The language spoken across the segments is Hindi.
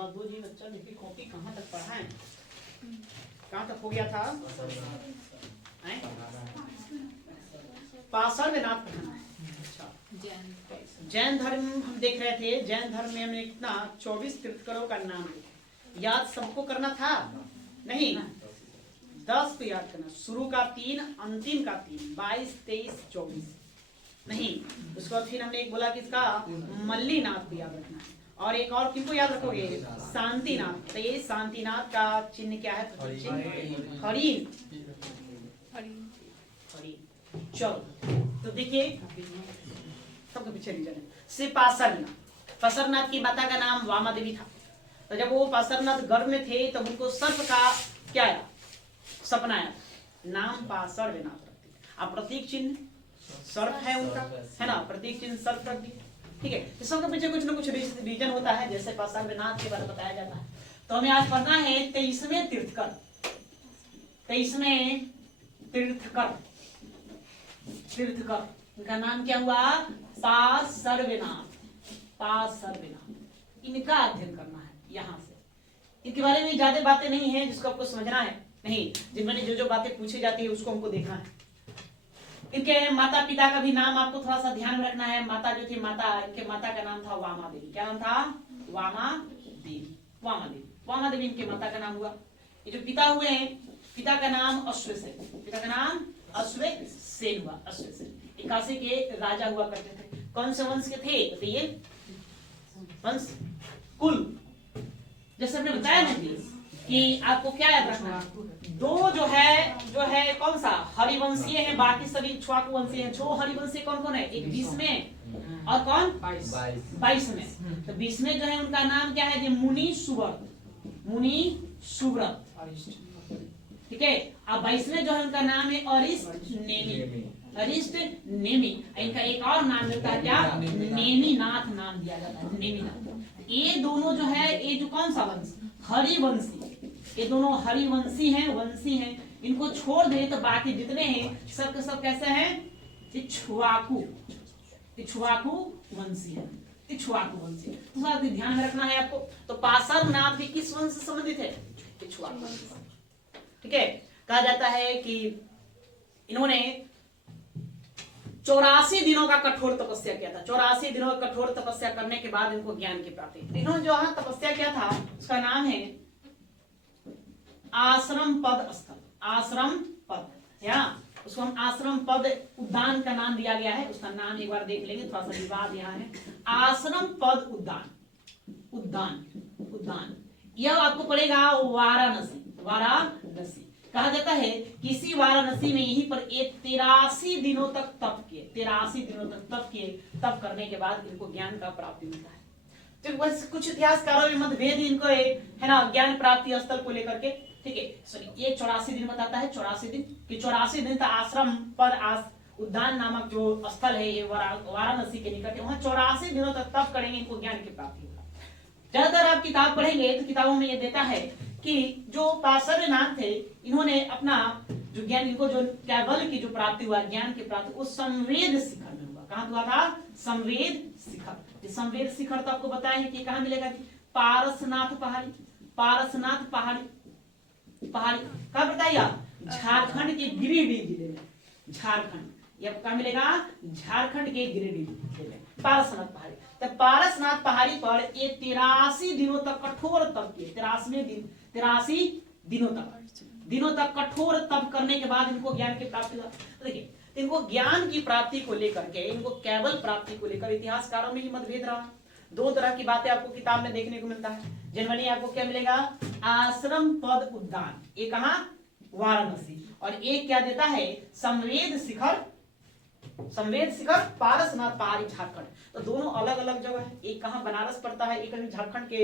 दादू जी बच्चा देखिए कॉपी कहाँ तक पढ़ा है, कहाँ तक हो गया था? पार्श्वनाथ पढ़ना है। अच्छा, जैन धर्म हम देख रहे थे। जैन धर्म में हमने कितना 24 तीर्थंकरों का नाम याद सबको करना था? नहीं, 10 पे याद करना। शुरू का 3, अंतिम का 3, 22, 23, 24 नहीं। उसके बाद फिर हमने एक बोला कि इसका मल्लीनाथ को याद रखना है। और एक और किनको याद रखोगे? शांतिनाथ। तो ये शांतिनाथ का चिन्ह क्या है? हरिण। चलो तो देखिए सबके पीछे नहीं जाने से पार्श्वनाथ। पार्श्वनाथ की माता का नाम वामा देवी था। तो जब वो पार्श्वनाथ गर्भ में थे तब उनको सर्प का क्या आया? सपना आया। नाम पार्श्वनाथ रखते। अब प्रतीक चिन्ह सर्प है उनका, है ना? प्रतीक चिन्ह सर्प रख दिए। ठीक है, इस सबके पीछे कुछ ना कुछ रीजन होता है, जैसे पार्श्वनाथ के बारे में बताया जाता है। तो हमें आज पढ़ना है 23वें तीर्थकर। 23वें तीर्थकर, तीर्थकर इनका नाम क्या हुआ? पार्श्वनाथ। पार्श्वनाथ इनका अध्ययन करना है। यहाँ से इनके बारे में ज्यादा बातें नहीं है जिसको आपको समझना है, नहीं, जिनमें जो जो बातें पूछी जाती है उसको हमको देखना है। इनके माता पिता का भी नाम आपको थोड़ा सा ध्यान में रखना है। माता जो थी, माता, इनके माता का नाम था वामा देवी। क्या नाम था? वामा देवी। वामा देवी, वामा देवी इनके माता का नाम हुआ। ये जो पिता हुए हैं, पिता का नाम अश्वसेन। पिता का नाम अश्वसेन हुआ। अश्वसेन काशी के राजा हुआ करते थे। कौन से वंश के थे बताइए? वंश, कुल। जैसे हमने बताया ना कि आपको क्या याद रखना है? दो जो है कौन सा? हरिवंशीय है, बाकी सभी इक्ष्वाकु वंशीय है। 6 हरिवंशीय कौन कौन है? एक 20 में और कौन 22 में। तो 20 में जो है उनका नाम क्या है? मुनि सुव्रत। मुनि सुव्रत, ठीक है। अब 22 में जो है उनका नाम है अरिष्ट नेमि। अरिष्ट नेमि। इनका एक और नाम मिलता है क्या? नेमिनाथ नाम दिया जाता है। नेमिनाथ। ये दोनों जो है, ये जो कौन सा वंश? हरिवंशी। ये दोनों हरिवंशी हैं, वंशी हैं। इनको छोड़ दे तो बाकी जितने हैं सब के सब कैसे हैं? इक्ष्वाकु। इक्ष्वाकु वंशी है। इक्ष्वाकु वंशी। तो साथ ही ध्यान में रखना है आपको। तो पार्श्वनाथ भी किस वंश से संबंधित है? इक्ष्वाकु। ठीक है। कहा जाता है कि इन्होंने 84 दिनों का कठोर तपस्या किया था। 84 दिनों का कठोर तपस्या करने के बाद इनको ज्ञान की प्राप्ति। इन्होंने जो तपस्या किया था उसका नाम है आश्रम पद स्थल। आश्रम पद, या उसको हम आश्रम पद उद्यान का नाम दिया गया है। उसका नाम एक बार देख लेंगे, थोड़ा सा विवाद यहाँ है। आश्रम पद उद्यान। उद्यान, उद्यान यह आपको पड़ेगा वाराणसी। वाराणसी कहा जाता है किसी वाराणसी में यहीं पर 83 दिनों तक तप किए। 83 दिनों तक तप किए। तप करने के बाद इनको ज्ञान का प्राप्ति मिलता है। तो बस कुछ इतिहासकारों में मतभेद इनको है ना, ज्ञान प्राप्ति स्थल को लेकर के। ठीक है, सॉरी, ये 84 दिन बताता है। 84 दिन कि 84 दिन तक आश्रम पर उद्यान नामक जो स्थल है ये वाराणसी के निकट है। वहां 84 दिनों तक तप करेंगे, इनको ज्ञान की प्राप्ति होगा। ज्यादातर आप किताब पढ़ेंगे तो किताबों में ये देता है कि जो पार्श्वनाथ थे इन्होंने अपना जो ज्ञान, इनको जो केवल की जो प्राप्ति हुआ, ज्ञान की प्राप्ति, वो संवेद शिखर में हुआ। कहां हुआ था? संवेद शिखर। संवेद शिखर तो आपको बताया है कि कहां मिलेगा? पारसनाथ पहाड़ी। पारसनाथ पहाड़ी, पहाड़ी कहां बताइए आप? झारखंड के गिरिडीह जिले में। झारखंड, ये कहां मिलेगा? झारखंड के गिरिडीह जिले में पारसनाथ पहाड़ी। तो पारसनाथ पहाड़ी पर ये 83 दिनों तक कठोर तप किए। 83 दिनों तक कठोर तप करने के बाद इनको ज्ञान की प्राप्ति हुआ। देखिए, इनको ज्ञान की प्राप्ति को लेकर के, इनको केवल प्राप्ति को लेकर इतिहासकारों में ही मतभेद रहा। 2 तरह की बातें आपको किताब में देखने को मिलता है। जनवरी आपको क्या मिलेगा? आश्रम पद उद्यान, ये कहां? वाराणसी। और एक क्या देता है? संवेद शिखर। संवेद शिखर पारसनाथ पहाड़ी, झारखंड। तो दोनों अलग अलग जगह है। एक कहां बनारस पड़ता है, एक झारखंड के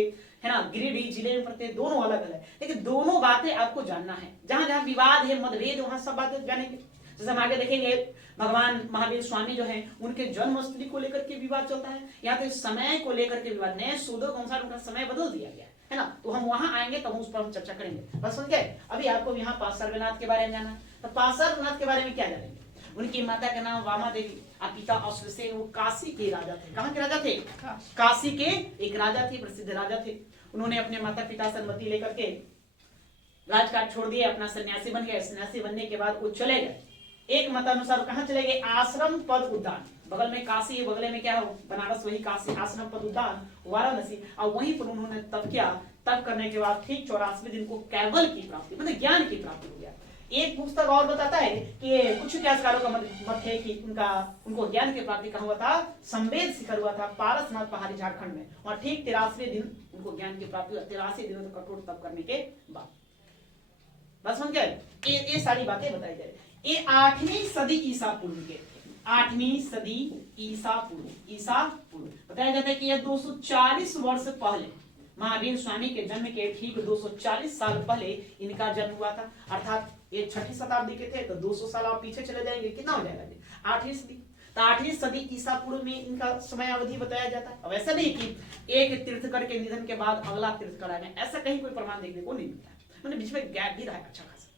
है ना गिरिडीह जिले में पड़ते हैं। दोनों अलग अलग, लेकिन दोनों बातें आपको जानना है। जहां जहां विवाद है, मतभेद, वहां सब बातें जानेंगे। जैसे हम आगे देखेंगे, भगवान महावीर स्वामी जो है उनके जन्मस्थली को लेकर के विवाद चलता है। यहाँ पे समय को लेकर के विवाद, नए शोधों के अनुसार उनका समय बदल दिया गया है ना। तो हम वहां आएंगे तब उस पर हम चर्चा करेंगे। बस समझ गए? अभी आपको यहाँ पार्श्वनाथ के बारे में जाना है। तो पार्श्वनाथ के बारे में क्या जानेंगे? उनकी माता का नाम वामा देवी और पिता अश्वसेन। वो काशी के राजा थे। कहाँ के राजा थे? काशी के एक राजा थे, प्रसिद्ध राजा थे। उन्होंने अपने माता पिता से अनुमति लेकर के राजकाज छोड़ दिया, अपना सन्यासी बन गए। सन्यासी बनने के बाद वो चले गए, एक मतानुसार कहां चले गए, आश्रम पद उद्यान, बगल में काशी, बगल में क्या हो, बनारस, वही काशी, आश्रम पद उद्यान वाराणसी, और वहीं पर उन्होंने तप किया। तप करने के बाद ठीक 84वें दिन को कैवल की प्राप्ति, मतलब ज्ञान की प्राप्ति हो गया। एक पुस्तक और बताता है कि कुछ इतिहासकारों का मत है कि उनको ज्ञान की प्राप्ति कहां हुआ था, संवेद शिखर हुआ था पारसनाथ पहाड़ी झारखंड में, और ठीक 83वें दिन उनको ज्ञान की प्राप्ति हुआ, 83 दिनों तक कठोर तप करने के बाद। बस समझ गए, ये सारी बातें बताई जाए। ये 8वीं सदी ईसा पूर्व के, 8वीं सदी ईसा पूर्व बताया जाता है कि यह 240 वर्ष पहले, महावीर स्वामी के जन्म के ठीक 240 साल पहले इनका जन्म हुआ था। अर्थात ये 6ठी शताब्दी के थे, तो 200 साल आप पीछे चले जाएंगे, कितना हो जाएगा, 8वीं सदी। तो 8वीं सदी ईसा पूर्व में इनका समय अवधि बताया जाता है। अब ऐसा नहीं कि एक तीर्थकर के निधन के बाद अगला तीर्थकर आ गए, ऐसा कहीं कोई प्रमाण देखने को नहीं मिलता है। मैंने बीच में गैप भी रहा अच्छा खासा,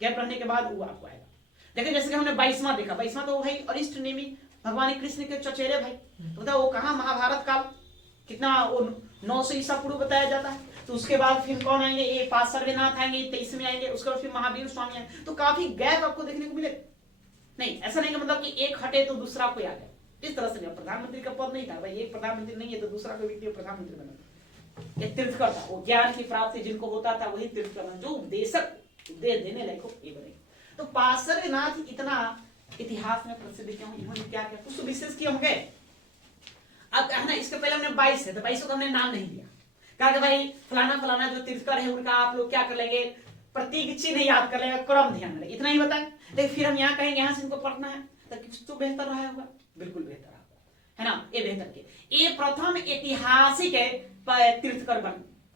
गैप रहने के बाद वो आपको आएगा। देखिए जैसे कि हमने 22वां देखा, 22वां तो भाई अरिष्ट नेमी भगवान कृष्ण के चचेरे भाई, तो बताओ वो कहाँ, महाभारत काल, कितना वो 900 ईसा पूर्व बताया जाता है। तो उसके बाद फिर कौन आएंगे, ये पांच सर्वेनाथ आएंगे, 23 में आएंगे, उसके बाद फिर महावीर स्वामी आएंगे। तो काफी गैप आपको देखने को मिले। नहीं ऐसा नहीं कि मतलब कि एक हटे तो दूसरा कोई आ गया, इस तरह से नहीं। प्रधानमंत्री का पद नहीं था भाई, एक प्रधानमंत्री नहीं है तो दूसरा कोई व्यक्ति प्रधानमंत्री बना, एक तीर्थकर था। वो ज्ञान की प्राप्ति जिनको होता था वही तीर्थकर, जो उपदेशक, उपदेश देने लायक ये बने। तो पार्श्वनाथ इतना इतिहास में प्रसिद्ध क्यों, इन्होंने क्या क्या कुछ विशेष किए होंगे। अब है ना, इसके पहले हमने 22 है, तो 22 को हमने नाम नहीं दिया, कहा कि भाई फलाना फलाना जो तीर्थकर है उनका आप लोग क्या कर लेंगे, प्रतीक चिन्ह याद कर लेगा, क्रम ध्यान रहे, इतना ही बताए। लेकिन फिर हम यहाँ कहेंगे यहाँ से इनको पढ़ना है, तो कुछ तो बेहतर रहा होगा, बिल्कुल बेहतर रहा है ना, ये बेहतर के। ये प्रथम ऐतिहासिक तीर्थकर बन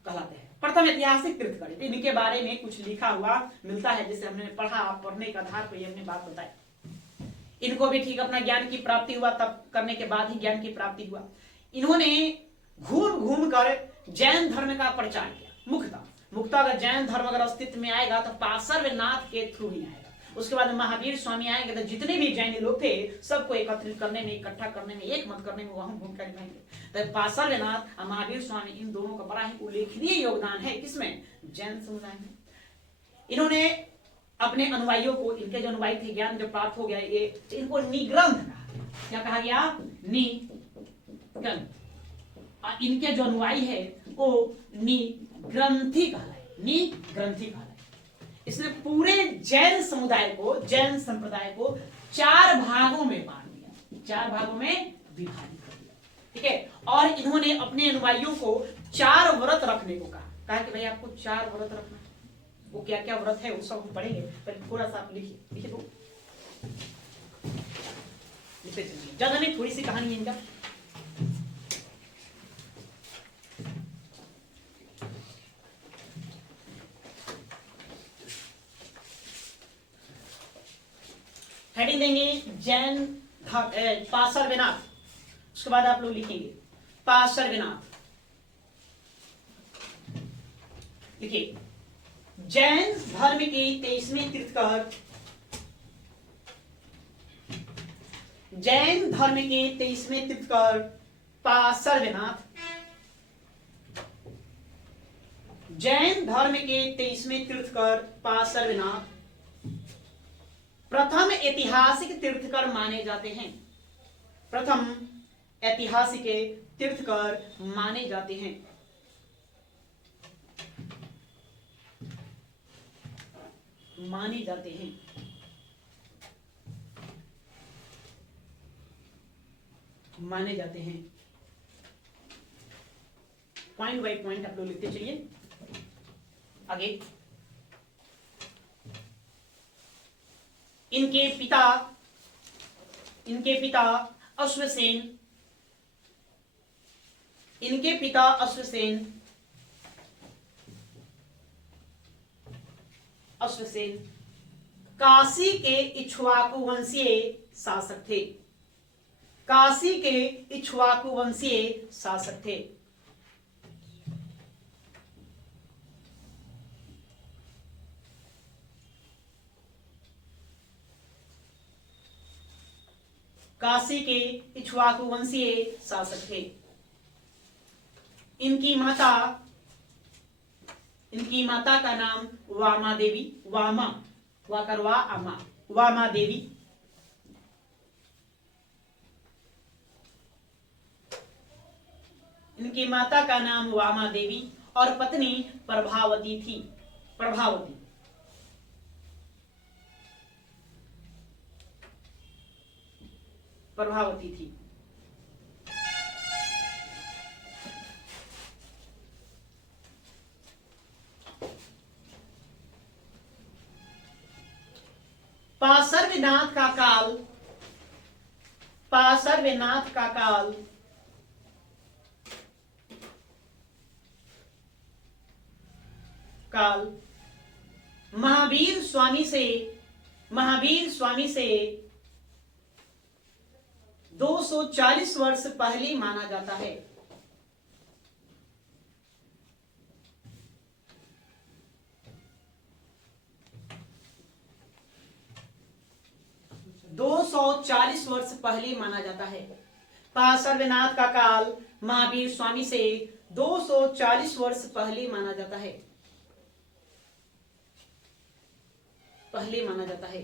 कहलाते हैं, प्रथम ऐतिहासिक तीर्थकर। इनके बारे में कुछ लिखा हुआ मिलता है, जैसे हमने पढ़ा, पढ़ने के आधार पर हमने बात बताई। इनको भी ठीक अपना ज्ञान की प्राप्ति हुआ, तब करने के बाद ही ज्ञान की प्राप्ति हुआ। इन्होंने घूम घूम कर जैन धर्म का प्रचार किया। मुख्यतः अगर जैन धर्म अगर अस्तित्व में आएगा तो पार्श्वनाथ के थ्रू ही आएगा। उसके बाद महावीर स्वामी आएंगे तो जितने भी जैन लोग थे सबको एकत्रित करने में, इकट्ठा करने में, एक मत करने में वहां भूमिका निभाएंगे। तो पार्श्वनाथ और महावीर स्वामी इन दोनों का बड़ा ही उल्लेखनीय योगदान है, किसमें, जैन समुदाय में। इन्होंने अपने अनुयायियों को, इनके जो अनुयायी थे, ज्ञान जब प्राप्त हो गया, ये इनको निग्रंथ कहा। क्या कहा गया, निग्रंथ। इनके जो अनुयायी है वो निग्रंथी कहलाए, निग्रंथी कहलाए। इसने पूरे जैन समुदाय को, जैन संप्रदाय को 4 भागों में बांट दिया, 4 भागों में विभाजित कर दिया, ठीक है। और इन्होंने अपने अनुयायियों को 4 व्रत रखने को कहा कि भाई आपको 4 व्रत रखना। वो क्या क्या व्रत है वो सब हम पढ़ेंगे, पर थोड़ा सा आप लिखिए, लिखिए तो लिखते चलिए, ज्यादा नहीं, थोड़ी सी कहानी है इनका। हेडिंग देंगे जैन पार्श्वनाथ, उसके बाद आप लोग लिखेंगे पार्श्वनाथ, लिखिए जैन धर्म के 23वें तीर्थकर, जैन धर्म के 23वें तीर्थकर पार्श्वनाथ, जैन धर्म के 23वें तीर्थकर पार्श्वनाथ प्रथम ऐतिहासिक तीर्थकर माने जाते हैं, प्रथम ऐतिहासिक तीर्थकर माने जाते हैं। माने जाते हैं, माने जाते हैं। पॉइंट बाय पॉइंट आप लोग लिखते चलिए आगे। इनके पिता अश्वसेन, इनके पिता अश्वसेन काशी के इक्ष्वाकु वंशीय शासक थे, काशी के इक्ष्वाकु वंशीय शासक थे। काशी के इक्ष्वाकु वंशीय शासक थे। इनकी माता इनकी माता का नाम वामा देवी, वामा, वा करवा अमा, वामा देवी। इनकी माता का नाम वामा देवी और पत्नी प्रभावती थी, प्रभावती। प्रभावती थी। पार्श्वनाथ का काल, पार्श्वनाथ का काल काल महावीर स्वामी से 240 वर्ष पहले माना जाता है। 240 वर्ष पहले माना जाता है। पार्श्वनाथ का काल महावीर स्वामी से 240 वर्ष पहले माना जाता है, पहले माना जाता है।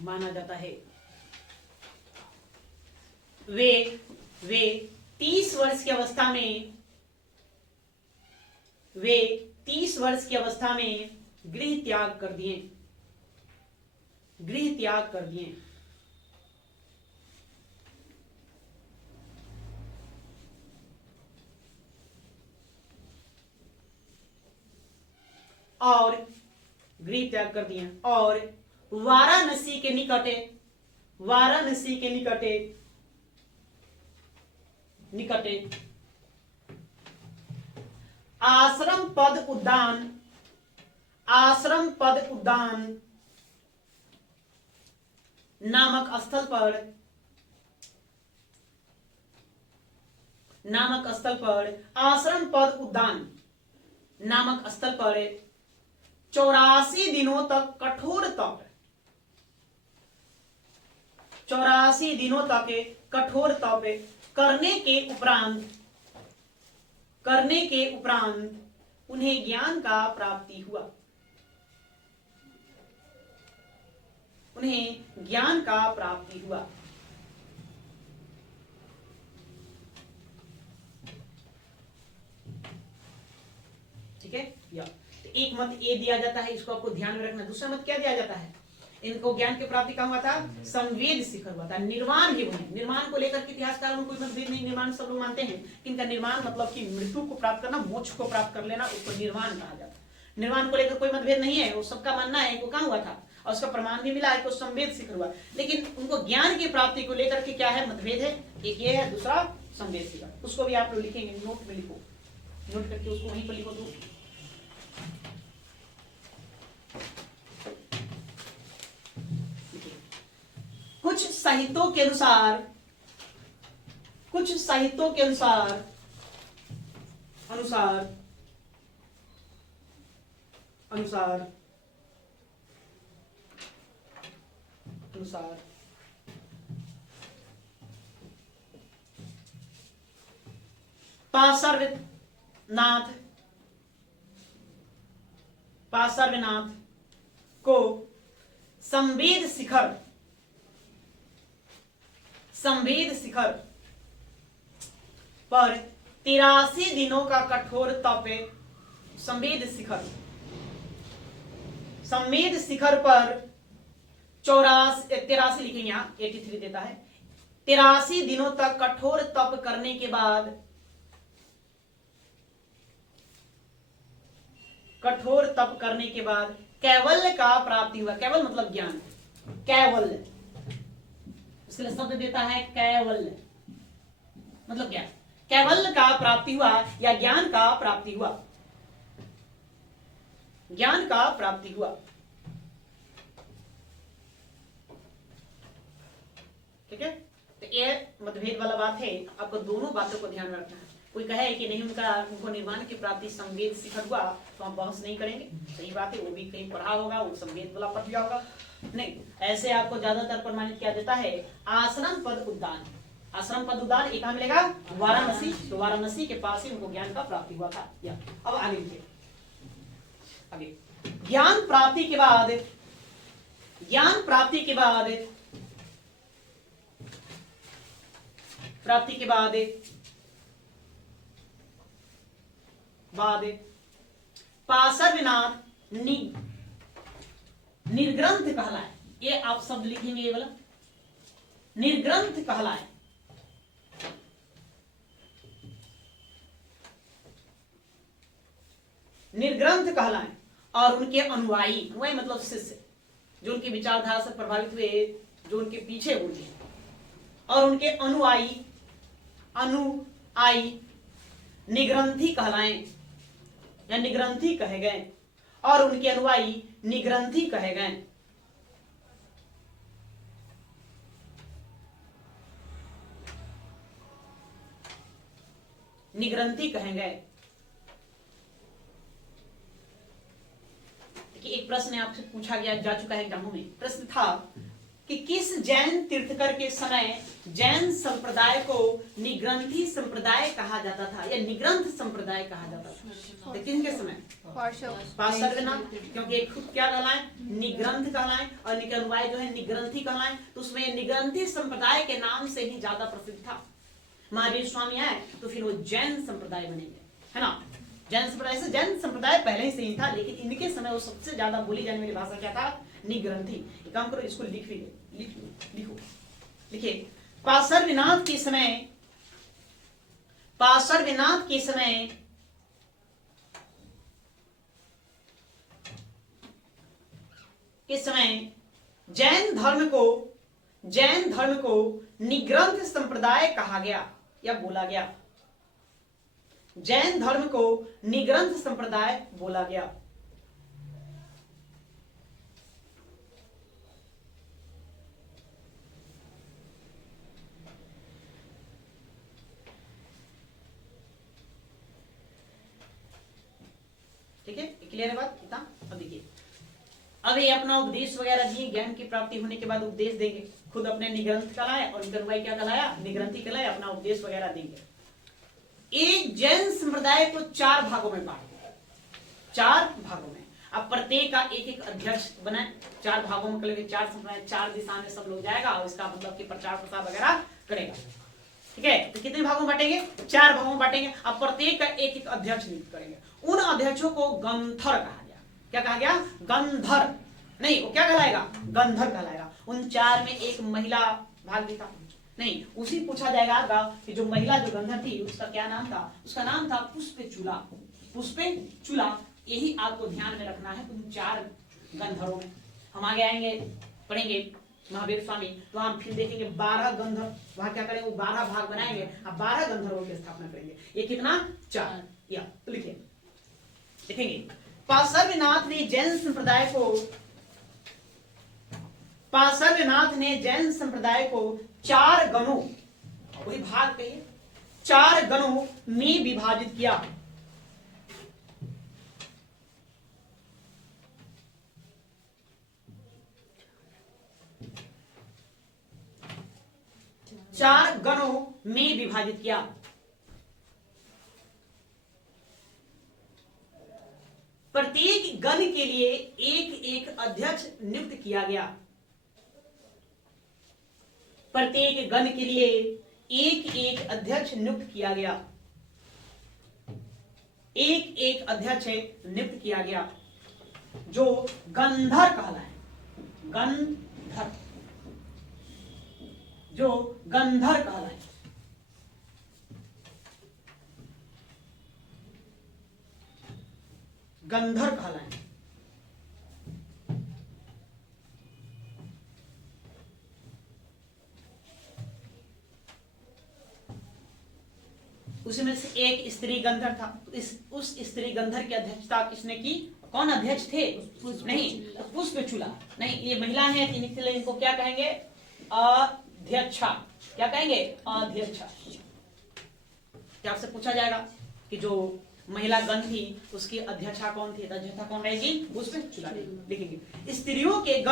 माना जाता है। वे 30 वर्ष की अवस्था में, वे 30 वर्ष की अवस्था में गृह त्याग कर दिए, गृह त्याग कर दिए। और गृह त्याग कर दिए और वाराणसी के निकटे, वाराणसी के निकटे निकटे आश्रम पद उद्यान, आश्रम पद उद्यान नामक स्थल पर, नामक स्थल पर, आश्रम पद उद्यान नामक स्थल पर 84 दिनों तक कठोर तप, 84 दिनों तक कठोर तप करने के उपरांत, करने के उपरांत उन्हें ज्ञान का प्राप्ति हुआ, उन्हें ज्ञान का प्राप्ति हुआ। ठीक है, या तो एक मत ये दिया जाता है, इसको आपको ध्यान में रखना। दूसरा मत क्या दिया जाता है? इनको ज्ञान की प्राप्ति कहाँ हुआ था? संवेद शिखर हुआ था। निर्वाण भी बने, निर्वाण को लेकर के इतिहासकारों में कोई मतभेद नहीं। निर्वाण सब लोग मानते हैं, इनका निर्वाण मतलब कि मृत्यु को प्राप्त करना, मोक्ष को प्राप्त कर लेना, उसको निर्वाण कहा जाता है। निर्वाण को लेकर कोई मतभेद नहीं है, वो सबका मानना है वो कहाँ हुआ था और उसका प्रमाण भी मिला है कि संवेद शिखर हुआ। लेकिन उनको ज्ञान की प्राप्ति को लेकर के क्या है? मतभेद है। एक ये है, दूसरा संवेद शिखर। उसको भी आप लोग लिखेंगे, नोट में लिखो, नोट करके उसको वहीं पर लिखो। तो कुछ साहित्यों के अनुसार, कुछ साहित्यों के अनुसार अनुसार अनुसार अनुसार पार्श्वनाथ को संवेद शिखर, संवेद शिखर पर 83 दिनों का कठोर तप, संवेद शिखर, संवेद शिखर पर 83 लिखेंगे यहां, 83 देता है। 83 दिनों तक कठोर तप करने के बाद, कठोर तप करने के बाद कैवल्य का प्राप्ति हुआ। कैवल मतलब ज्ञान, कैवल्य, इसलिए शब्द देता है कैवल्य, मतलब क्या? कैवल्य का प्राप्ति हुआ या ज्ञान का प्राप्ति हुआ, ज्ञान का प्राप्ति हुआ। ठीक है, तो ये मतभेद वाला बात है, आपको दोनों बातों को ध्यान में रखना है। कोई कहे कि नहीं उनको निर्वाण की प्राप्ति संवेद शिखर हुआ, तो हम बहस नहीं करेंगे, सही बात है, वो भी कहीं पढ़ा होगा, वो संवेद वाला पढ़ लिया होगा। नहीं, ऐसे आपको ज्यादातर प्रमाणित क्या देता है? आश्रम पद उद्यान, आश्रम पद उद्यान, एक कहाँ मिलेगा? वाराणसी। तो वाराणसी के पास ही उनको ज्ञान का प्राप्ति हुआ था। या अब आगे लिखिए, आगे ज्ञान प्राप्ति के बाद, ज्ञान प्राप्ति के बाद, प्राप्ति के बाद पार्श्वनाथ निर्ग्रंथ कहलाए। ये आप शब्द लिखेंगे, ये वाला निर्ग्रंथ कहलाए। निर्ग्रंथ कहलाए और उनके अनुयायी, अनुयायी मतलब शिष्य, जो उनकी विचारधारा से प्रभावित हुए, जो उनके पीछे उनके, और उनके अनुयायी निग्रंथी कहलाए या निग्रंथी कहे गए, और उनके अनुयायी निग्रंथी कहे गए। निग्रंथी कहेंगे। एक प्रश्न आपसे पूछा गया, जा चुका है एग्जामों में। प्रश्न था कि किस जैन तीर्थकर के समय जैन संप्रदाय को निग्रंथी संप्रदाय कहा जाता था या निग्रंथ संप्रदाय कहा जाता था? तो किनके समय? पार्श्वनाथ, क्योंकि खुद क्या कहलाए? निग्रंथ कहलाए, और इनके अनुयायी जो है निग्रंथी कहलाए। तो उसमें निग्रंथी संप्रदाय के नाम से ही ज्यादा प्रसिद्ध था। महावीर स्वामी आए तो फिर वो जैन संप्रदाय बनेंगे, है ना। जैन संप्रदाय से, जैन संप्रदाय पहले ही से ही था, लेकिन इनके समय वो सबसे ज्यादा बोली जाने वाली भाषा क्या था? निग्रंथी। काम करो, इसको लिखो, लिखिए। पार्श्वनाथ के समय, पार्श्वनाथ के समय जैन धर्म को निग्रंथ संप्रदाय कहा गया या बोला गया। जैन धर्म को निग्रंथ संप्रदाय बोला गया। ठीक है, क्लियर है बात? इतना अब देखिए, अब ये अपना उपदेश वगैरह दिए, ज्ञान की प्राप्ति होने के बाद उपदेश देंगे। खुद अपने निग्रंथ कहलाए और उनके अनुयायी क्या कहलाया? निग्रंथी कहलाए, अपना उपदेश वगैरह देंगे। एक जैन संप्रदाय को 4 भागों में बांटे, 4 भागों में। अब प्रत्येक का एक एक अध्यक्ष बनाए। 4 भागों में करेंगे, 4 संप्रदाय, 4 दिशा में सब लोग जाएगा और इसका मतलब कि प्रचार प्रसार वगैरह करेगा। ठीक है, तो कितने भागों में बांटेंगे? 4 भागों में बांटेंगे। अब प्रत्येक का एक एक अध्यक्ष नियुक्त करेंगे। उन अध्यक्षों को गंधर कहा गया। क्या कहा गया? गंधर नहीं, वो क्या कहलाएगा? गंधर कहलाएगा। उन 4 में एक महिला भाग भी था नहीं, उसी पूछा जाएगा कि जो महिला जो गंधर थी उसका क्या नाम था? उसका नाम था पुष्पचूला। पुष्पचूला, यही आपको ध्यान में रखना है उन 4 गंधर्वों में। हम आगे आएंगे, पढ़ेंगे महावीर स्वामी, तो हम फिर देखेंगे 12 गंधर्व, वहां क्या करेंगे? 12 भाग बनाएंगे, अब 12 गंधर्वों की स्थापना करेंगे। ये कितना? 4। या तो लिखिए, देखेंगे। पार्श्वनाथ ने जैन संप्रदाय को 4 गणों, वही भाग कहिए, 4 गणों में विभाजित किया। चार गणों में विभाजित किया। प्रत्येक गण के लिए एक एक अध्यक्ष नियुक्त किया गया। प्रत्येक गण के लिए एक एक अध्यक्ष नियुक्त किया गया। एक एक अध्यक्ष नियुक्त किया गया जो गंधर कहलाए। गंधर, जो गंधर कहलाए। गंधर कहलाए। उसमें से एक स्त्री गंधर था। उस स्त्री गंधर की अध्यक्षता किसने की? कौन अध्यक्ष थे? नहीं, पुष्पचूला नहीं, ये महिला है, इनको क्या कहेंगे? अध्यक्षा। क्या कहेंगे? अध्यक्षा। क्या आपसे पूछा जाएगा कि जो महिला गण थी उसकी अध्यक्षा कौन थी? अध्यक्षा कौन रहेगी? पुष्पचूला लिखेंगे। स्त्रियों के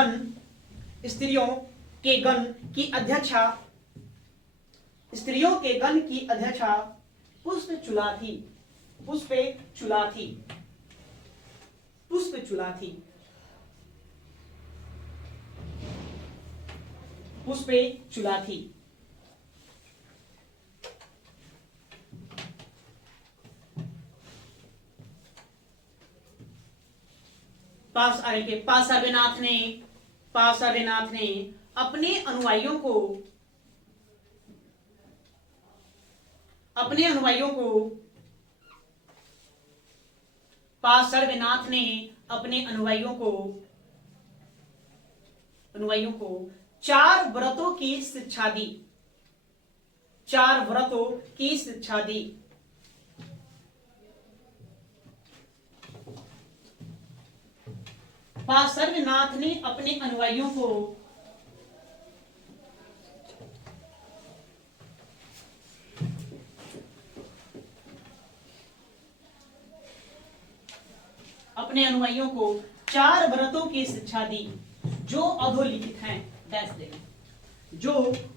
गण की अध्यक्षा स्त्रियों के गण की अध्यक्षा पुष्पचूला थी। पुष्पचूला थी। पुष्पचूला थी। पुष्पचूला थी। पार्श्वनाथ ने अपने अनुयायियों को पार्श्वनाथ ने अपने अनुयायियों को 4 व्रतों की शिक्षा दी। 4 व्रतों की शिक्षा दी। पार्श्वनाथ ने अपने अनुयायियों को अपने अनुयायियों को 4 व्रतों की शिक्षा दी जो अधोलिखित हैं। डैश देना, जो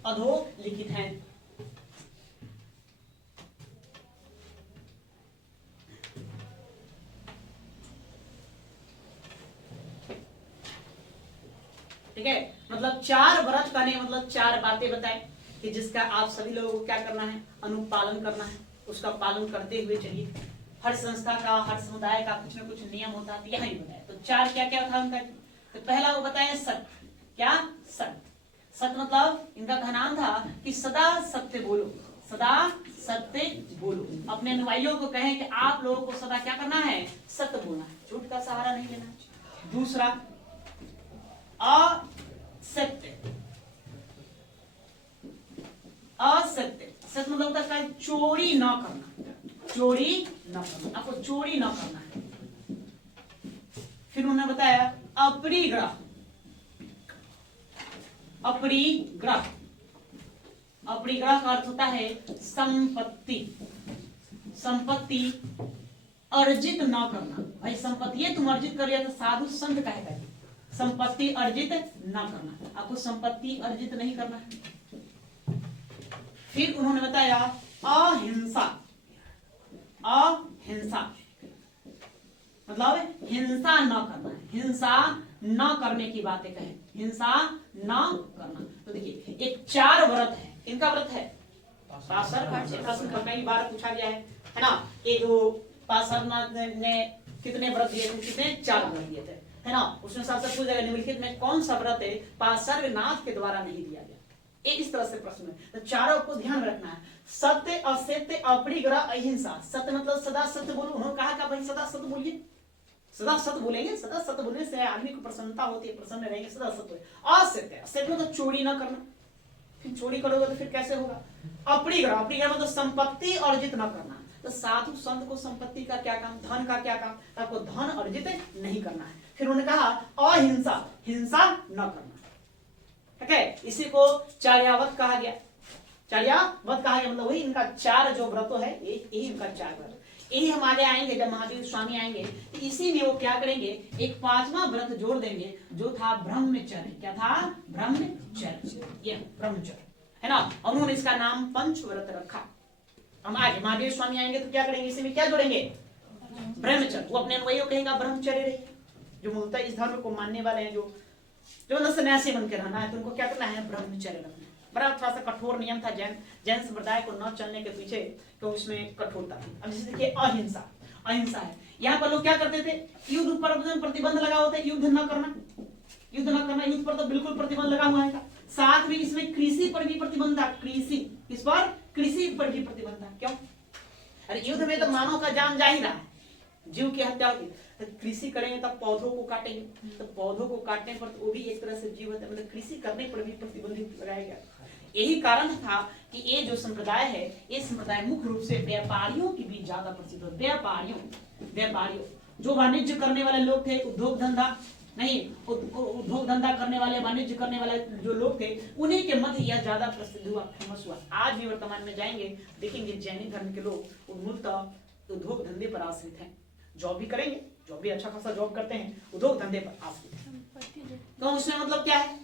अधोलिखित हैं। ठीक है, मतलब 4 व्रत करने मतलब 4 बातें बताए कि जिसका आप सभी लोगों को क्या करना है, अनुपालन करना है। उसका पालन करते हुए चलिए। हर संस्था का, हर समुदाय का कुछ न कुछ नियम होता है, यही बताया। तो 4 क्या क्या था उनका? तो पहला वो बताया सत्य। क्या? सत्य। सत्य मतलब इनका कहना था कि सदा सत्य बोलो। सदा सत्य बोलो। अपने अनुयायियों को कहें कि आप लोगों को सदा क्या करना है, सत्य बोलना है, झूठ का सहारा नहीं लेना। दूसरा असत्य। असत्य, सत्य मतलब होता है चोरी न करना। चोरी न करना, आपको चोरी न करना है। फिर उन्होंने बताया अपरिग्रह। अपरिग्रह, अपरिग्रह का अर्थ होता है संपत्ति। संपत्ति अर्जित न करना। भाई संपत्ति तुम अर्जित कर लिया तो साधु संत कहेगा। संपत्ति अर्जित न करना, आपको संपत्ति अर्जित नहीं करना है। फिर उन्होंने बताया अहिंसा। अहिंसा मतलब हिंसा न करना है। हिंसा न करने की बातें कहें, हिंसा न करना। तो देखिए एक 4 व्रत है, इनका व्रत है प्रश्न कई बार पूछा गया है ना। एक वो पार्श्वनाथ ने कितने व्रत दिए थे? कितने? 4 व्रत दिए थे, है ना। उसमें सबसे पूछ जाएगा निम्नलिखित में कौन सा व्रत है पार्श्वनाथ के द्वारा नहीं दिया गया? एक इस तरह से प्रश्न है। तो चारों को ध्यान रखना है। सत्य, असत्य, अपरिग्रह, अहिंसा। सत्य मतलब सदा सत्य बोलो। उन्होंने कहा कि भाई सदा सत्य बोलिए। सदा सत्य बोलेंगे। सदा सत्य बोलने से आदमी को प्रसन्नता होती है, प्रसन्न रहेंगे। सदा सत्य। असत्य, असत्य मतलब चोरी ना करना। फिर चोरी करोगे तो फिर कैसे होगा? अपरिग्रह, अपरिग्रह मतलब संपत्ति अर्जित न करना। तो साधु संत को संपत्ति का क्या काम, धन का क्या काम? आपको धन अर्जित नहीं करना है। फिर उन्होंने कहा अहिंसा, हिंसा न करना। ठीक है, इसी को चार्यावत कहा गया। चार्यावत कहा गया मतलब वही इनका 4 जो व्रतों है, यही इनका 4 व्रत। यही हम आगे आएंगे जब महावीर स्वामी आएंगे, तो इसी में वो क्या करेंगे, एक 5वां व्रत जोड़ देंगे जो था ब्रह्मचर्य। क्या था? ब्रह्मचर्य। ये ब्रह्मचर्य है ना। उन्होंने इसका नाम पंचव्रत रखा। हम आगे महावीर स्वामी आएंगे तो क्या करेंगे, इसी में क्या जोड़ेंगे? ब्रह्मचर्य। वो अपने अनुयायियों कहेगा ब्रह्मचर्य रहिए। जो मूलतः इस धर्म को मानने वाले हैं, जो सन्यासी बन के रहना है, तो उनको क्या करना है? ब्रह्मचर्य रखना है। बड़ा थोड़ा सा कठोर नियम था जैन संप्रदाय को न चलने के पीछे, तो इसमें कठोरता थी। अब जैसे देखिए अहिंसा। अहिंसा है, यहाँ पर लोग क्या करते थे, युद्ध पर प्रतिबंध लगा होता है। युद्ध न करना, युद्ध न करना, युद्ध पर तो बिल्कुल प्रतिबंध लगा हुआ है। साथ में इसमें कृषि पर भी प्रतिबंध था। कृषि, इस पर कृषि पर भी प्रतिबंध था। क्यों? अरे युद्ध में तो मानव का जान जा ही रहा है, जीव की हत्या होगी। तो कृषि करेंगे तब पौधों को काटेंगे, तो पौधों को काटने पर तो वो भी एक तरह से जीव है। मतलब कृषि करने पर भी प्रतिबंधित लगाया गया। यही कारण था कि ये जो संप्रदाय है, ये संप्रदाय मुख्य रूप से व्यापारियों की भी ज्यादा प्रसिद्ध हो। व्यापारियों जो वाणिज्य करने वाले लोग थे, उद्योग धंधा करने वाले, वाणिज्य करने वाले जो लोग थे, उन्हीं के मध्य यह ज्यादा प्रसिद्ध हुआ, फेमस हुआ। आज भी वर्तमान में जाएंगे देखेंगे जैनी धर्म के लोग मूलतः उद्योग धंधे पर आश्रित हैं। जॉब भी करेंगे, जॉब भी अच्छा खासा जॉब करते हैं, उद्योग धंधे पर आश्रित हैं। तो उसमें मतलब क्या है?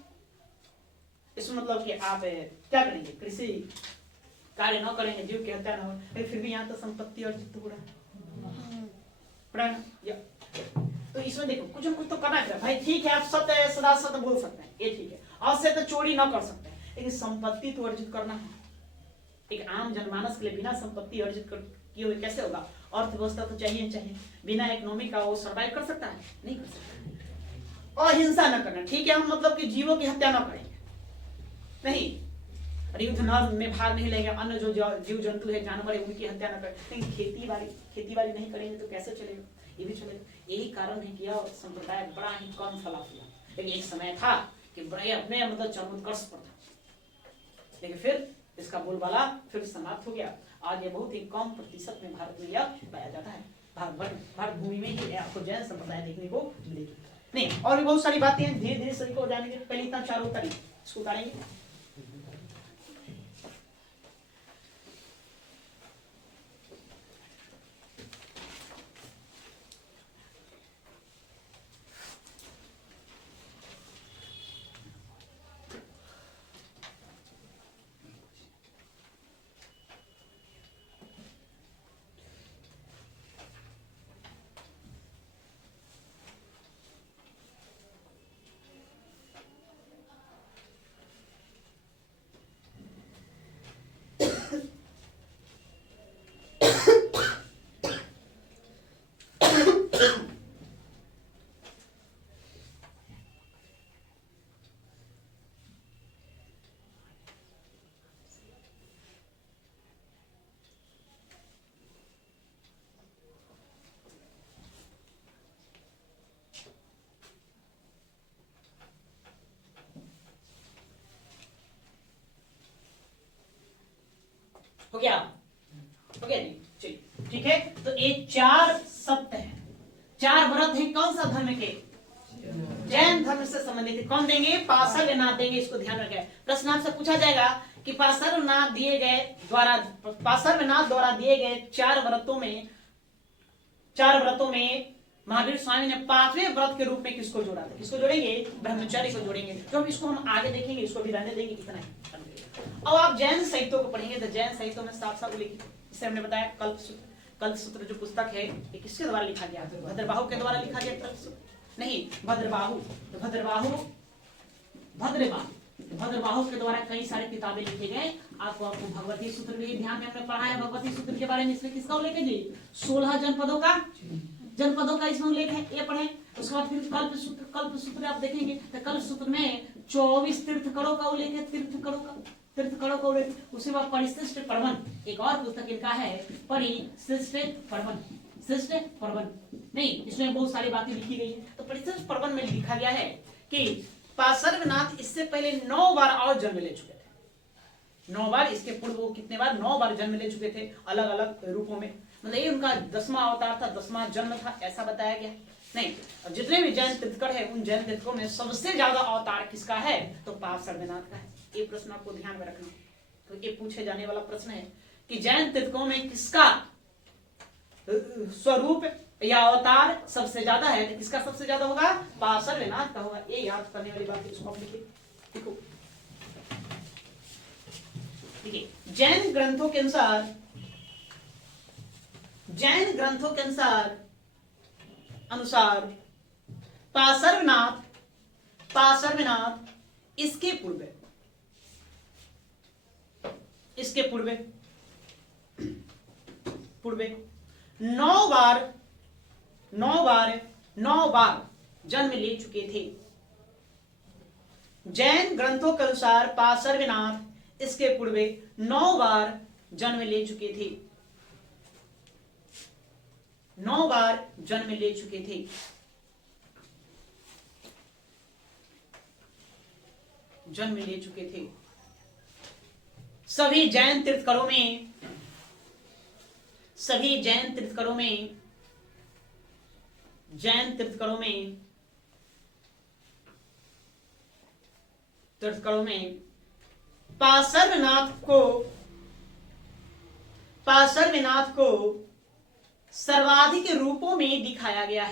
इसमें मतलब कि आप क्या करेंगे, कृषि कार्य न करेंगे जीव की हत्या न हो, लेकिन फिर भी यहाँ तो संपत्ति अर्जित हो रहा है। तो इसमें देखो कुछ न कुछ तो करना है भाई। ठीक है आप सत्य सदा सत्य बोल सकते हैं, ये ठीक है, असत्य चोरी न कर सकते, लेकिन संपत्ति तो अर्जित करना है। एक आम जनमानस के लिए बिना संपत्ति अर्जित किए हुए कैसे होगा? अर्थव्यवस्था तो चाहिए चाहिए, बिना इकोनॉमी का वो सर्वाइव कर सकता है? नहीं कर सकता। अहिंसा न करना, ठीक है, हम मतलब कि जीवों की हत्या न करेंगे, नहीं, युद्ध न में भाग नहीं लेंगे, अन्य जो जीव जंतु है जानवर है उनकी हत्या न करें, लेकिन खेती बाड़ी नहीं करेंगे तो कैसे चलेगा? ये भी चलेगा। यही कारण है कि यह संप्रदाय बड़ा ही कम फला फूला, लेकिन एक समय था कि बड़े अपने मतलब चरमोत्कर्ष पर था, लेकिन फिर इसका बोलबाला फिर समाप्त हो गया। आज ये बहुत ही कम प्रतिशत में भारत में यह पाया जाता है। भारत भूमि में ही आपको जैन संप्रदाय देखने को मिलेगी। नहीं, और भी बहुत सारी बातें हैं, धीरे धीरे सभी को जानेंगे। पहले इतना चारों तारीख इसको उतारेंगे। हो गया जी, चलिए ठीक है। तो ये 4 सत्य है, 4 व्रत है, कौन सा धर्म के? जैन धर्म से संबंधित। कौन देंगे? पार्श्वनाथ देंगे, इसको ध्यान रखें। प्रश्न आपसे पूछा जाएगा कि पार्श्वनाथ द्वारा दिए गए 4 व्रतों में महावीर स्वामी ने 5वें व्रत के रूप में किसको जोड़ा था? किसको जोड़ेंगे? ब्रह्मचर्य को जोड़ेंगे। तो इसको हम आगे देखेंगे, इसको भी रहने देंगे, इतना ही। अब आप जैन साहित्यों को पढ़ेंगे तो जैन साहित्यों में साफ साफ लिखित, इससे हमने बताया कल्पसूत्र जो पुस्तक है ये किसके द्वारा लिखा गया? भद्रबाहु के द्वारा लिखा गया कल्पसूत्र नहीं, भद्रबाहु के द्वारा कई सारे किताबें लिखे गए। आपको भगवती सूत्र भी ध्यान में हमने पढ़ा है, भगवती सूत्र के बारे में। इसमें किसका उल्लेख है जी? 16 जनपदों का इसमें उल्लेख है, ये पढ़े। उसके बाद फिर कल्पसूत्र आप देखेंगे तो कल्पसूत्र में 24 तीर्थकरों का उल्लेख है, तीर्थकरों का उल्लेख। उसके बाद परिशिष्ट पर्वन, एक और पुस्तक इनका है, परिशिष्ट पर्वन नहीं, इसमें बहुत सारी बातें लिखी गई है। तो परिशिष्ट पर्वन में लिखा गया है कि पार्श्वनाथ इससे पहले 9 बार और जन्म ले चुके थे। 9 बार, इसके पूर्व वो कितने बार? 9 बार जन्म ले चुके थे, अलग अलग रूपों में। मतलब ये उनका 10वां अवतार था, 10वां जन्म था, ऐसा बताया गया। नहीं, जितने भी जैन तीर्थकर है उन जैन तीर्थकों में सबसे ज्यादा अवतार किसका है? तो पार्श्वनाथ का है। ये प्रश्न आपको ध्यान में रखना, तो ये पूछे जाने वाला प्रश्न है कि जैन तीर्थकों में किसका स्वरूप या अवतार सबसे ज्यादा है? तो किसका सबसे ज्यादा होगा? पार्श्वनाथ का होगा। ये याद करने वाली बात है, इसको आप लिखिए। देखो देखिए, जैन ग्रंथों के अनुसार पार्श्वनाथ इसके पूर्वे 9 बार जन्म ले चुके थे। जैन ग्रंथों के अनुसार पार्श्वनाथ इसके पूर्वे 9 बार जन्म ले चुके थे। 9 बार जन्म ले चुके थे। सभी जैन तीर्थकरों में पार्श्वनाथ को सर्वाधिक रूपों में दिखाया गया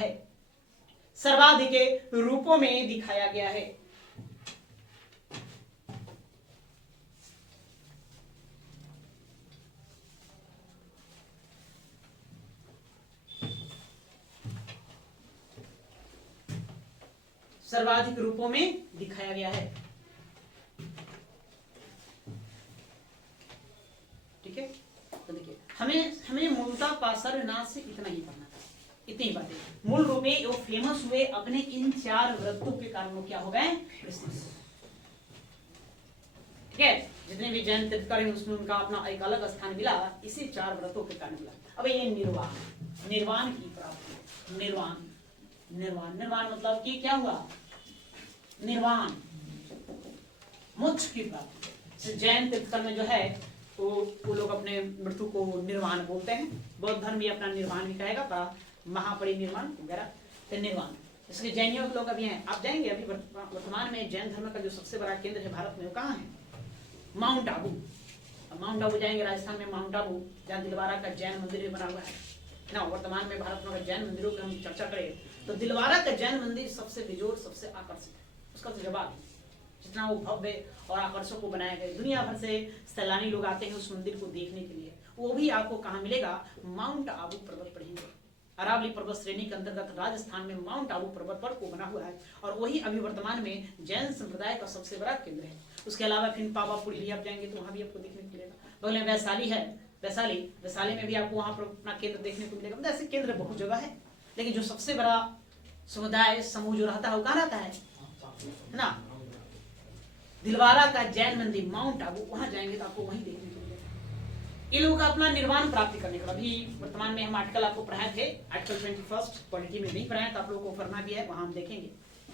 है। सर्वाधिक रूपों में दिखाया गया है। ठीक है, तो देखिए हमें मूलतः पार्श्वनाथ से इतना ही पढ़ना था, इतनी बातें। मूल रूप में वो फेमस हुए अपने इन 4 व्रतों के कारण वो क्या हो गए, प्रसिद्ध। ठीक है, जितने भी जैन तीर्थकर हैं उसमें उनका अपना एक अलग स्थान मिला, इसी 4 व्रतों के कारण मिला। अब ये निर्वाण की प्राप्ति, निर्वाण मतलब कि क्या हुआ, निर्वाण, मोक्ष की प्राप्ति। जैन तीर्थकर में जो है वो लोग अपने मृत्यु को निर्वाण बोलते हैं। बौद्ध धर्म भी अपना निर्वाण भी कहेगा, महापरिनिर्वाण वगैरह, तो निर्वाण। इसलिए जैनियों के लोग अभी हैं, आप जाएंगे अभी वर्तमान में जैन धर्म का जो सबसे बड़ा केंद्र है भारत में, वो कहाँ है, माउंट आबू। माउंट आबू जाएंगे राजस्थान में, माउंट आबू जहाँ दिलवारा का जैन मंदिर भी बना हुआ है ना। वर्तमान में भारत में अगर जैन मंदिरों की हम चर्चा करें तो दिलवारा का जैन मंदिर सबसे बेजोड़, सबसे आकर्षित है। उसका तो जवाब है, जितना वो भव्य और आकर्षक को बनाया गया। दुनिया भर से सैलानी लोग आते हैं उस मंदिर को देखने के लिए। वो भी आपको कहाँ मिलेगा, माउंट आबू पर्वत पर ही। अरावली पर्वत श्रेणी के अंतर्गत राजस्थान में माउंट आबू पर्वत पर को बना हुआ है, और वही अभी वर्तमान में जैन संप्रदाय का सबसे बड़ा केंद्र है। उसके अलावा फिर पावापुरी भी आप जाएंगे तो वहां भी आपको देखने को मिलेगा। बगल में वैशाली है, वैशाली में भी आपको वहां पर अपना केंद्र देखने को मिलेगा। मतलब ऐसे केंद्र बहुत जगह है, लेकिन जो सबसे बड़ा समुदाय समूह जो रहता है वो कहाँ रहता है ना, दिलवारा का जैन मंदिर माउंट आबू, वहां जाएंगे तो आपको वहीं देखने को मिलेगा। ये लोगों का अपना निर्वाण प्राप्ति करने का। अभी वर्तमान में हम आर्टिकल आपको पढ़ाए थे, आर्टिकल 21 क्वालिटी में नहीं पढ़ाए, तो आप लोगों को पढ़ना भी है, वहां हम देखेंगे,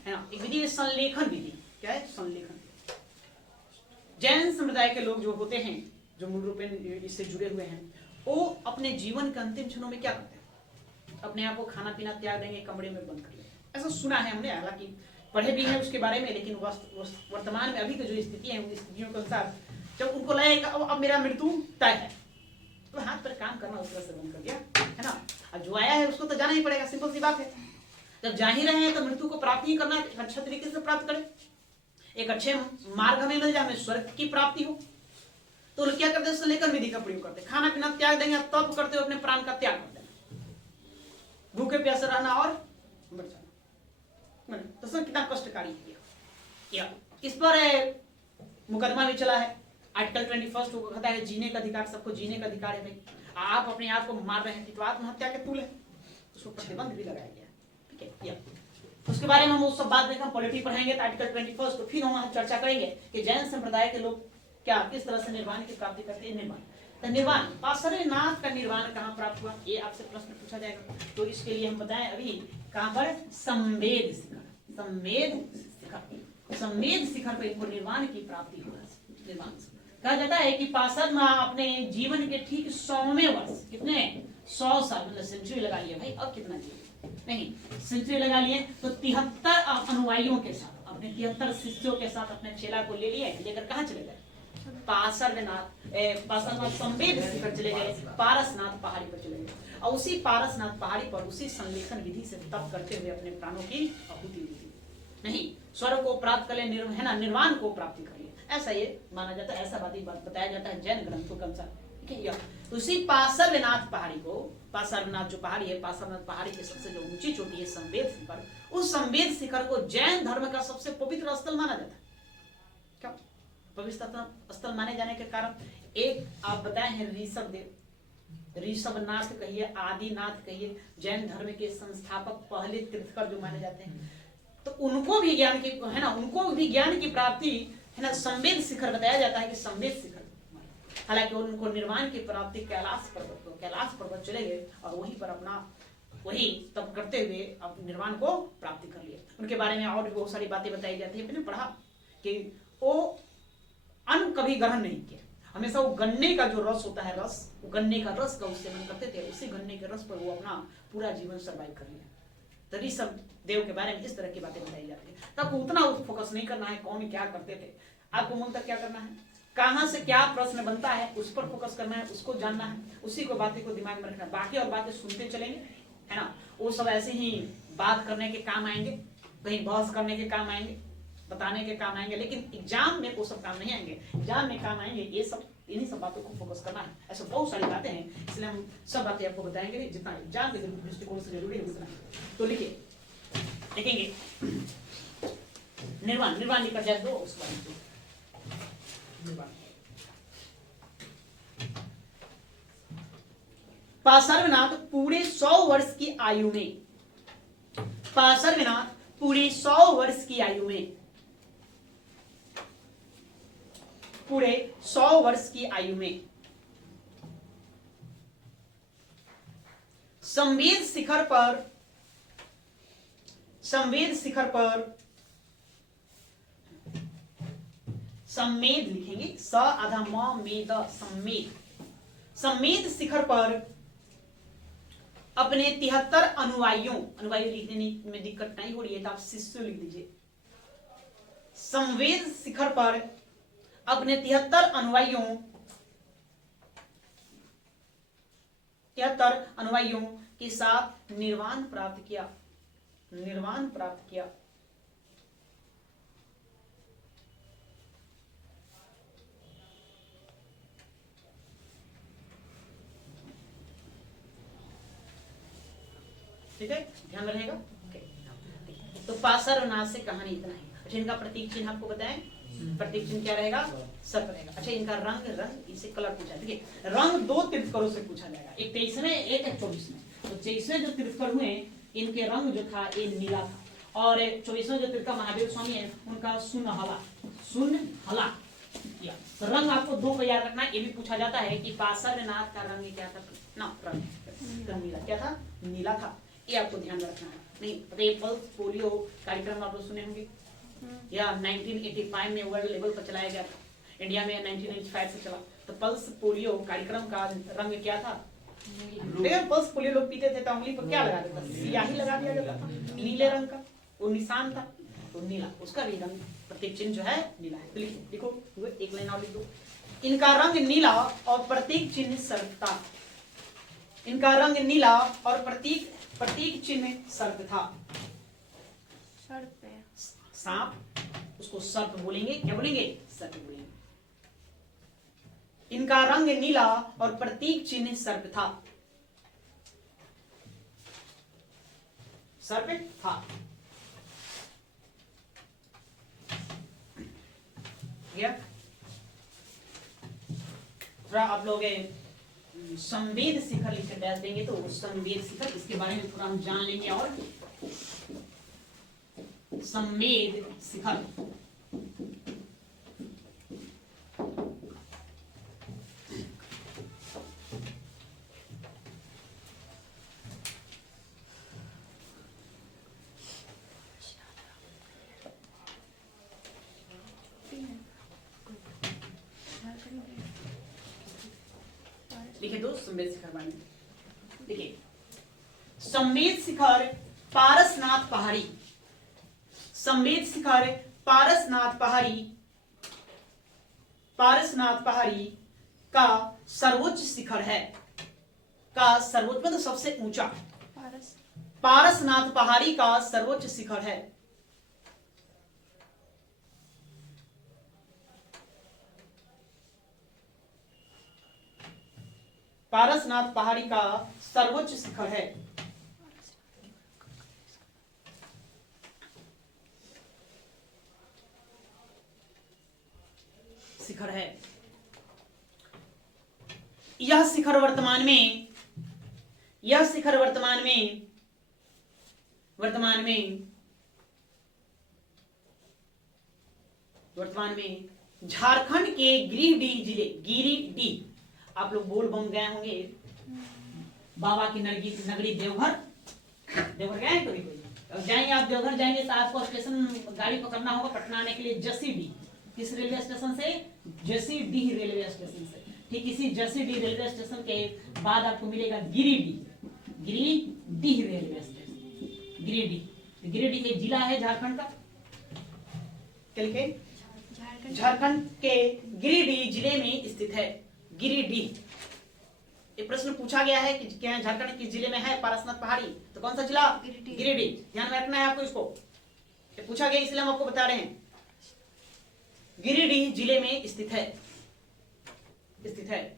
है ना। एक विधि है संलेखन विधि। क्या है संलेखन? जैन समुदाय के लोग जो होते हैं, जो मूल रूप में इससे जुड़े हुए हैं, वो अपने जीवन के अंतिम क्षणों में क्या करते हैं, अपने आप को खाना पीना त्याग देंगे, कमरे में बंद कर लेंगे। ऐसा सुना है हमने, हालांकि पढ़े भी है उसके बारे में, लेकिन वर्तमान में अभी की जो स्थिति है उन स्थितियों के अनुसार जब उनको लगेगा अब मेरा मृत्यु तय है, तो हाथ पर काम करना उस तरह से बंद कर दिया, है ना। अब जो आया है उसको तो जाना ही पड़ेगा, सिंपल सी बात है। जब जा ही रहे हैं तो मृत्यु को प्राप्ति ही करना, अच्छा तरीके से प्राप्त करें, एक अच्छे मार्ग हमें मिल जाए, हमें स्वर्ग की प्राप्ति हो। तो क्या करते हैं, लेकर विधि का प्रयोग करते हैं। खाना पीना त्याग देंगे, तब करते हो अपने प्राण का त्याग कर देना, भूखे प्यासे रहना और मर जाना। तो सर कितना कष्टकारी किया। इस पर मुकदमा भी चला है। आर्टिकल 21 को कहता है जीने का अधिकार, सबको जीने का अधिकार है। भाई आप अपने आप को मार रहे हैं तो आत्महत्या के तुल्य है, उसको प्रतिबंध भी लगाया गया। ठीक है, उसके बारे में हम उस सब बाद में हम पॉलिटी पढ़ाएंगे, तो आर्टिकल 21 को फिर हम चर्चा करेंगे कि जैन संप्रदाय के लोग क्या किस तरह से निर्वाण की प्राप्ति करते हैं। निर्वाण पार्श्वनाथ का निर्वाण कहाँ प्राप्त हुआ, ये आपसे प्रश्न पूछा जाएगा। तो इसके लिए हम बताएं अभी कहां पर, संवेद शिखर पर इनको निर्वाण की प्राप्ति हुआ। निर्वाण कहा जाता है कि पार्षद माँ अपने जीवन के ठीक 100वें वर्ष, कितने 100 साल, मतलब सेंचुरी लगा लिया भाई, अब कितना जीवन नहीं, सेंचुरी लगा लिए, तो 73 अनुयायियों के साथ, अपने 73 शिष्यों के साथ अपने चेला को ले लिए, लेकर कहाँ चले गए, पार्श्वनाथ संवेद शिखर चले गए, पारसनाथ पहाड़ी पर चले गए, और उसी पारसनाथ पहाड़ी पर उसी संलेखन विधि से तप करते हुए अपने प्राणों की आहुति दी। नहीं, स्वर्ग को प्राप्त कर ले, है ना, निर्वाण को प्राप्ति कर ले, ऐसा ये माना जाता है, ऐसा बात बताया जाता है जैन ग्रंथों के अनुसार। ठीक है, उसी पार्श्वनाथ पहाड़ी को, पार्श्वनाथ जो पहाड़ी है, पार्श्वनाथ पहाड़ी की सबसे जो ऊंची चोटी है संवेद शिखर, उस संवेद शिखर को जैन धर्म का सबसे पवित्र स्थल माना जाता है। क्या पवित्र स्थल माने जाने के कारण, एक आप बताए हैं ऋषभ देव, ऋषभनाथ कहिए, आदिनाथ कहिए, जैन धर्म के संस्थापक पहले तीर्थकर जो माने जाते हैं, तो उनको भी ज्ञान की, है ना, उनको भी ज्ञान की प्राप्ति, है ना, संवेद शिखर बताया जाता है कि संवेद शिखर। हालांकि उनको निर्वाण की प्राप्ति कैलाश पर्वत चले गए और वहीं पर अपना वही तप करते हुए अब निर्वाण को प्राप्ति कर लिया। उनके बारे में और भी बहुत सारी बातें बताई जाती है। मैंने पढ़ा कि वो अन्न कभी ग्रहण नहीं किया, हमेशा वो गन्ने का जो रस होता है, रस, वो गन्ने का रस का सेवन करते थे, उसी गन्ने के रस पर वो अपना पूरा जीवन सर्वाइव कर लिया। तो ऋषभ देव के बारे में इस तरह की बातें बताई जाती है। तब उतना फोकस नहीं करना है कौन क्या करते थे, आपको मूल तक क्या करना है, कहां से क्या प्रश्न बनता है उस पर फोकस करना है, उसको जानना है, उसी को बातें को दिमाग में रखना है। बाकी और बातें सुनते चलेंगे, है ना, वो सब ऐसे ही बात करने के काम आएंगे, कहीं बहस करने के काम आएंगे, बताने के काम आएंगे, लेकिन एग्जाम में वो सब काम नहीं आएंगे। एग्जाम में काम आएंगे ये सब, इन्हीं सब बातों को फोकस करना है। ऐसे बहुत सारी बातें हैं, इसलिए हम सब बातें आपको बताएंगे नहीं, जितना एग्जाम के दृष्टिकोण से जरूरी है उतना। तो लिखिए, देखेंगे निर्वाण, निर्वाण निकट जाए तो उसके बाद निर्वाण। पार्श्वनाथ पूरे 100 वर्ष की आयु में, पार्श्वनाथ पूरे 100 वर्ष की आयु में, पूरे 100 वर्ष की आयु में संवेद शिखर पर, संवेद शिखर पर, संमेद लिखेंगे, स आधा म मेद, संमेद, संमेद शिखर पर अपने 73 अनुयायियों, अनुयायी लिखने में दिक्कत नहीं हो रही है तो आप शिष्य लिख दीजिए। संवेद शिखर पर अपने 73 अनुयायियों, 73 अनुयायियों के साथ निर्वाण प्राप्त किया, निर्वाण प्राप्त किया। ठीक है, ध्यान रहेगा। तो पार्श्वनाथ से कहानी इतना ही। अच्छा, इनका प्रतीक चिन्ह आपको बताएं, प्रतीक चिन्ह क्या रहेगा? सर्प रहेगा। अच्छा, इनका रंग, रंग इसे कलर पूछा। देखिए, रंग 2 तीर्थंकरों से पूछा जाएगा, एक 23वें, एक 24वें। तो 23वें जो तीर्थंकर हुए इनके रंग जो था ये नीला था, और 24वें जो तीर्थंकर महावीर स्वामी है उनका सुनहला, सुनहला। रंग आपको 2 को याद रखना है। ये भी पूछा जाता है कि पार्श्वनाथ का रंग क्या था ना, रंग नीला क्या था? नीला था। ये आपको ध्यान रखना है। नहीं पल्स पोलियो कार्यक्रम आप लोग सुने होंगे, या 1985 में वर्ल्ड लेवल पर चलाया गया था, इंडिया में 1995 से चला। तो पल्स पोलियो कार्यक्रम का रंग क्या था? पल्स पोलियो लोग पीते थे तो उंगली पर क्या लगा देता? स्याही लगा दिया जाता था, नीले रंग का वो निशान था, तो नीला, उसका भी रंग प्रतीक चिन्ह जो है नीला है। तो लिखो, एक लाइन और लिख दो। इनका रंग नीला और प्रतीक चिन्ह सर्प था। इनका रंग नीला और प्रतीक चिन्ह सर्प था। सांप, उसको सर्प बोलेंगे। क्या बोलेंगे? सर्प बोलेंगे। इनका रंग नीला और प्रतीक चिन्ह सर्प था, सर्प था। थोड़ा आप लोग संवेद शिखर लिखकर बैठ देंगे तो संवेद शिखर, इसके बारे में थोड़ा हम जान लेंगे। और संवेद शिखर, लिखे दो संवेद शिखर बारे में। देखिए, संवेद शिखर पारसनाथ पहाड़ी, संवेद शिखर पारसनाथ पहाड़ी, पारसनाथ पहाड़ी का सर्वोच्च शिखर है, का सर्वोच्च मतलब सबसे ऊंचा, पारसनाथ पहाड़ी का सर्वोच्च शिखर है। पारसनाथ पहाड़ी का सर्वोच्च शिखर है। शिखर है। यह शिखर वर्तमान में, यह शिखर वर्तमान में, वर्तमान में, वर्तमान में झारखंड के गिरिडीह जिले, गिरिडीह, आप लोग बोल बम गए होंगे, बाबा की नगरी देवघर, देवघर गए हैं कभी? कोई जाएंगे आप देवघर जाएंगे तो आपको स्टेशन गाड़ी पकड़ना होगा पटना आने के लिए जसीडीह। किस रेलवे स्टेशन से? जसीडीह रेलवे स्टेशन से। ठीक इसी जसीडीह रेलवे स्टेशन के बाद आपको मिलेगा गिरिडीह, गिरिडीह रेलवे स्टेशन, गिरिडीह। गिरिडीह एक जिला है झारखंड का, झारखंड के गिरिडीह जिले में स्थित है। गिरिडीह, एक प्रश्न पूछा गया है कि क्या झारखंड किस जिले में है पारसनाथ पहाड़ी, तो कौन सा जिला? गिरिडीह। ध्यान में रखना है आपको इसको, पूछा गया इसलिए हम आपको बता रहे हैं। गिरिडीह जिले में स्थित है, स्थित है।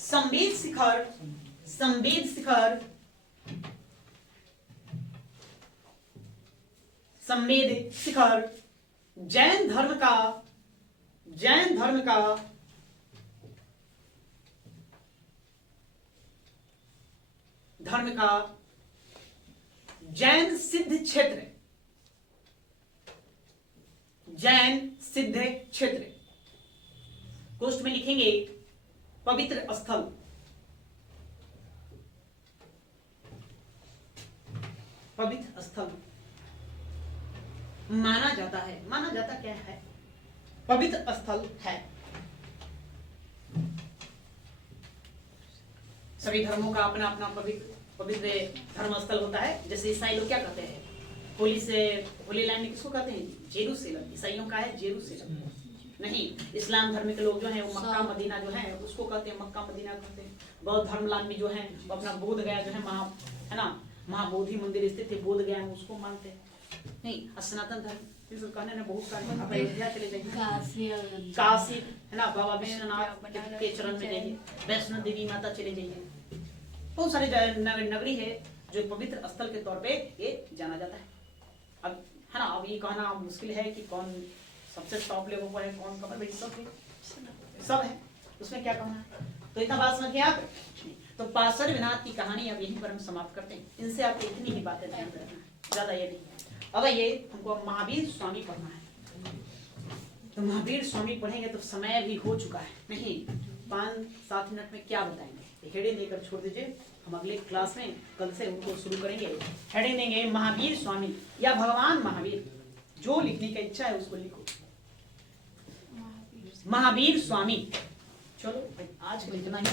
संवेद शिखर, संवेद शिखर संवेद शिखर, जैन धर्म का जैन सिद्ध क्षेत्र, कोष्ठ में लिखेंगे पवित्र स्थल, माना जाता क्या है, पवित्र स्थल है। सभी धर्मों का अपना अपना पवित्र धर्म स्थल होता है। जैसे ईसाई लोग क्या कहते हैं, होली लैंड किसको कहते हैं, जेरूसलम, ईसाइयों का है जेरूसलम। नहीं, इस्लाम धर्म के लोग जो हैं वो मक्का मदीना जो है उसको कहते हैं, मक्का मदीना कहते हैं। बौद्ध धर्मावलंबी जो है वो अपना बोध गया जो है महाबोधि मंदिर स्थित है, बोध गया उसको मानते हैं। नहीं, सनातन धर्म कहने बहुत सारे, अयोध्या चले जाइए, काशी है ना, बाबा विश्वनाथ के चरण में जाइए, वैष्णो देवी माता चले जाइए, बहुत सारे नगरी है जो पवित्र स्थल के तौर पे ये जाना जाता है। अब है ना, अब ये कहना मुश्किल है कि कौन सबसे टॉप लेवल पर है, कौन कम है, सब है, उसमें क्या कहना है। तो इतना बात समझिए आप। तो पार्षद विनाथ की कहानी अब यहीं पर हम समाप्त करते हैं। इनसे आपको इतनी ही बातें ध्यान रखना है, ज्यादा ये नहीं। अब ये हमको महावीर स्वामी पढ़ना है, तो महावीर स्वामी पढ़ेंगे तो समय भी हो चुका है, नहीं 5-7 मिनट में क्या बताएंगे, हेडिंग देकर छोड़ दीजिए। हम अगले क्लास में कल से उनको शुरू करेंगे। हेडिंग देंगे महावीर स्वामी या भगवान महावीर, जो लिखने की इच्छा है उसको लिखो, महावीर स्वामी। चलो आज के लिए इतना ही।